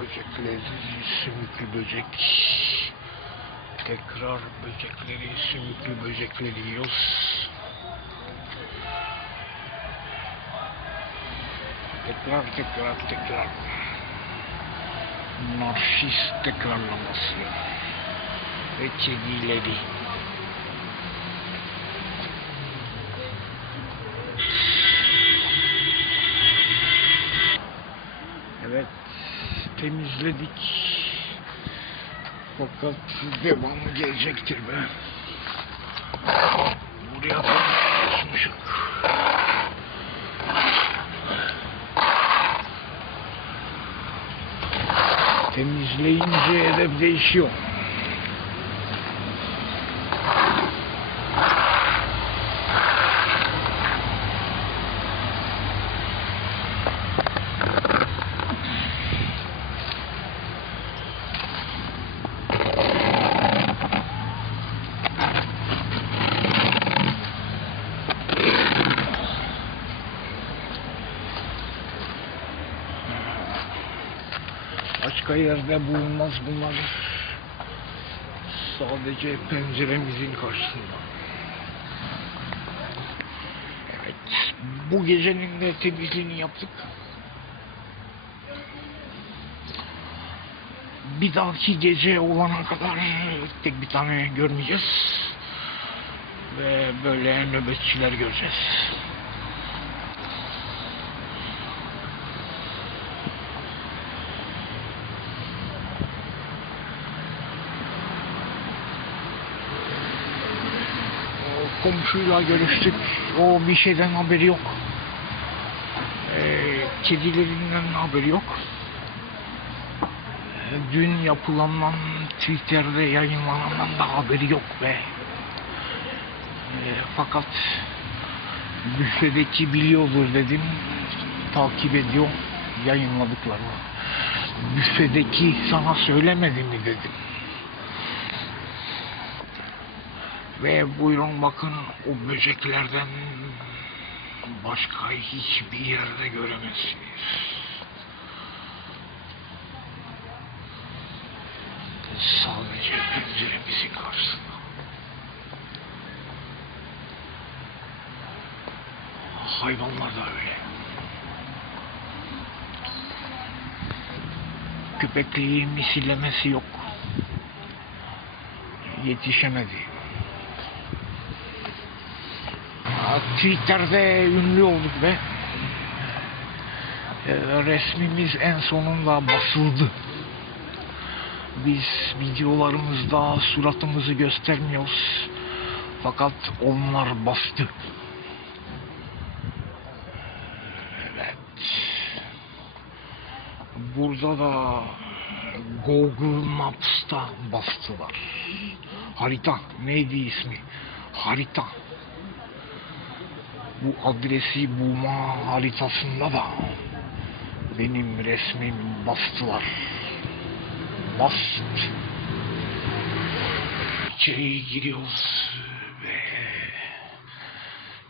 böcekleri, sümüklü böcek. Tekrar böcekleri, sümüklü böcekleri yiyoruz. Tekrar tekrar tekrar. Narşist tekrarlaması. Ve kedileri. Temizledik. Fakat devamı gelecektir be. Buraya basmışık. Temizleyince hedef değişiyor. Başka yerde bulunmaz bunlar. Sadece penceremizin karşısında. Evet. Bu gecenin de temizliğini yaptık. Bir dahaki gece olana kadar tek bir tane görmeyeceğiz. Ve böyle nöbetçiler göreceğiz. O komşuyla görüştük. O bir şeyden haberi yok. Ee, kedilerinden haberi yok. Ee, Dün yapılandan Twitter'de yayınlanandan da haberi yok be. Ee, fakat büfedeki biliyordur dedim. Takip ediyor yayınladıklarını. Büfedeki sana söylemedi mi dedim. Ve buyurun bakın o böceklerden başka hiçbir yerde göremezsiniz. Sadece penceremizin karşısında. Hayvanlar da öyle. Köpekliğin misillemesi yok. Yetişemedi. Twitter'de ünlü olduk be. Ee, resmimiz en sonunda basıldı. Biz videolarımızda suratımızı göstermiyoruz. Fakat onlar bastı. Evet. Burada da Google Maps'ta bastılar. Harita. Neydi ismi? Harita bu adresi bulma haritasında da benim resmim bastılar. Bast. İçeriye giriyoruz ve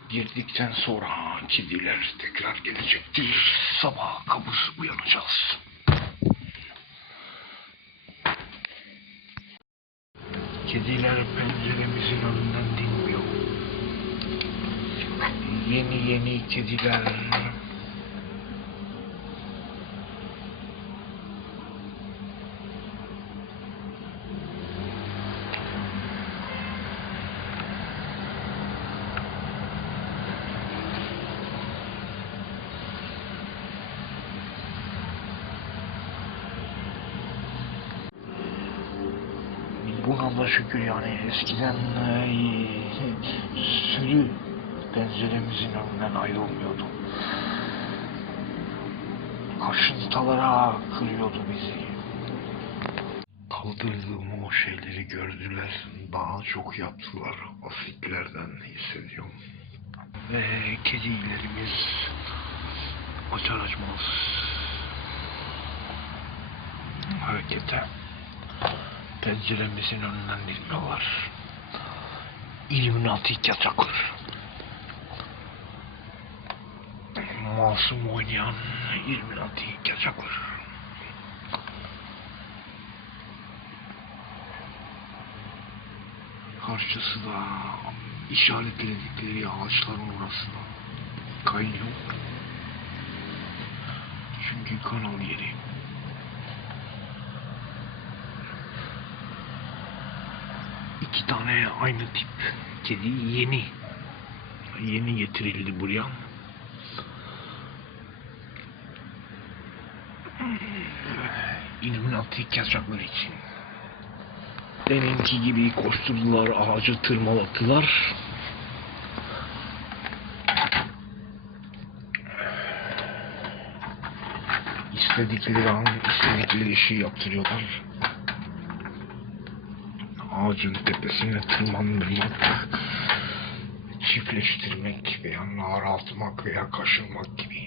girdikten sonra kediler tekrar gelecektir. Sabah kabus uyanacağız. Kediler penceremizin önünden yeni yeni kediler Buna da şükür yani. Eskiden e, sürü penceremizin önünden ayrılmıyordu. Kaşıntılara kırıyordu bizi. Kaldırdığım o şeyleri gördüler. Daha çok yaptılar. Asitlerden hissediyorum. Ve kedilerimiz açar açmaz harekete penceremizin önünden dinliyorlar. İlluminati yasaktır. masum oynayan Illuminati gerçekler. Karşısı da işaretledikleri ağaçların orası kaynıyor. Çünkü kanal yeri. İki tane aynı tip kedi yeni yeni getirildi buraya. İlluminati kaçaklar için. Deminki gibi koşturdular, ağacı tırmaladılar. İstedikleri an istedikleri işi yaptırıyorlar. Ağacın tepesine tırmandırmak, çiftleştirmek veya naraltmak veya kaşınmak gibi.